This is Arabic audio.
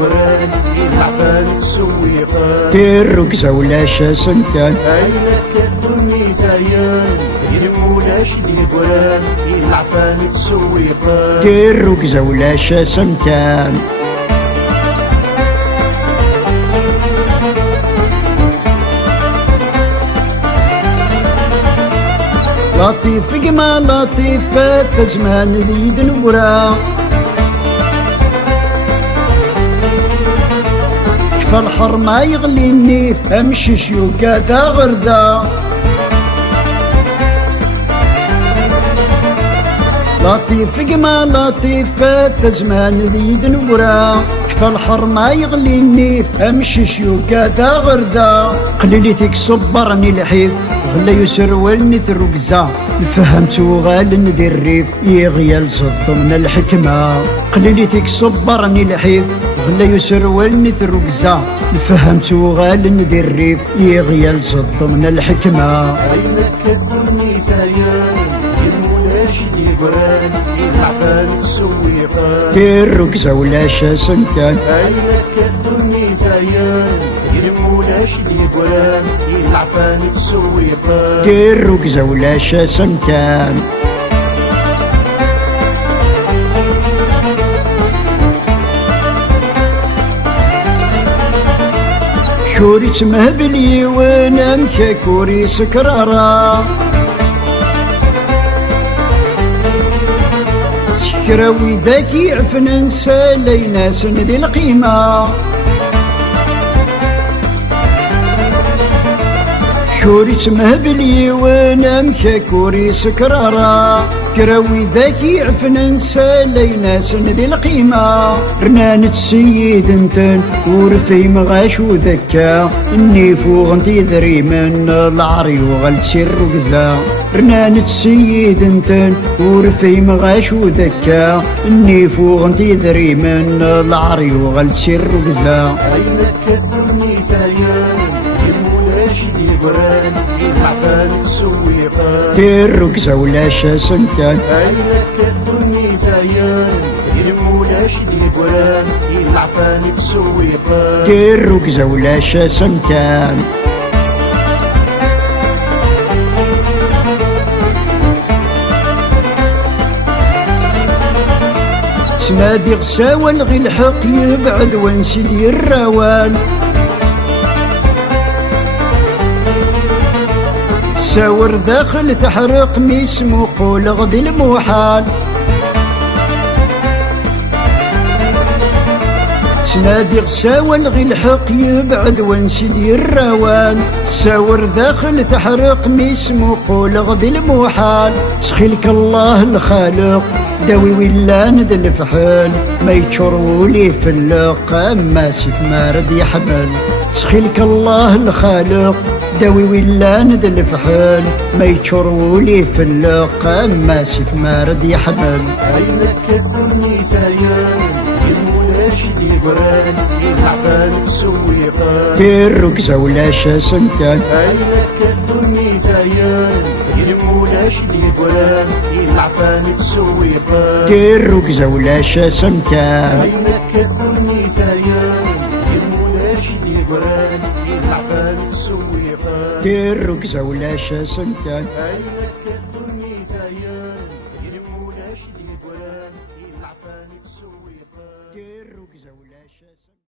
قران العفان تسويقان تيركزة ولا شاسن كان أين كدني زيان يرمولاش لي قران العفان تسويقان تيركزة ولا شاسن كان لطيف قما لطيف فات زمان ذي دنورا كفى الحر ما يغلي النيف امشي شيوكا ذا غردا لطيف قما لطيف فات زمان ذي دنورا كفى الحر ما يغلي النيف امشي شيوكا ذا غردا قليلتك صبرني الحيف غلا يسر والنث الركزة فهمت وغال ندي الريف يغيال صد من الحكمة قليلتك صبرني الحيف غلا يسر والنث الركزة فهمت وغال ندي الريف يغيال صد من الحكمة أين كثرني زيان يرمولاش لي قران العفان تسويقان دير ركزة ولا شاسن كان أين كثرني زيان يرمولاش لي قران العفان تسويقان دير ركزة ولا شاسن كان كوري تمهبلي وانا مشا كوري سكرارا سكراوي ذاكي عفن ننسى ليناس ذي القيمة كوري تمهبلي وانا مشا كوري سكرارا كراوي ذاكي عفن ننسى ليناس ذي القيمة رنان تسيد انتن ورفي مغاش وذكا اني فوق انتي ذري من العري وغل تسير رقزا رنان تسيد انتن ورفي مغاش وذكا اني فوق انتي ذري من العري وغل تسير رقزا أين كثرني زيان يرمولاش لي قران العفان تسويقان دير ركزة ولا شاسن كان أين كثرني زيان يرمولاش لي قران العفان تسويقان دير ركزة ولا شاسن كان سنادي غساوى الغي الحق يبعد ونسيدي الروان ساور داخل تحرق ميسم وقول غدي المحال سنادي غساوى الغي الحق يبعد ونسيدي الروان ساور داخل تحرق ميسم وقول غدي المحال سخيلك الله الخالق داوي ولا ند الفحل ما يتشرولي في اللق اما سيف ما رد يحمل سخيلك الله الخالق داوي ولا ند الفحل ما يتشرولي في اللق اما سيف ما رد يحمل أين كثرني زيان يرمولاش لي قران العفان تسويقان دير ركزة ولا شاسن كان أين كثرني زيان يرمولاش لي قران العفان تسويقان دير ركزة ولا شاسن كان أين كثرني زيان يرمولاش لي قران العفان تسويقان دير ركزة ولا شاسن كان أين كثرني زيان يرمولاش لي قران العفان تسويقان دير ركزة ولا شاسن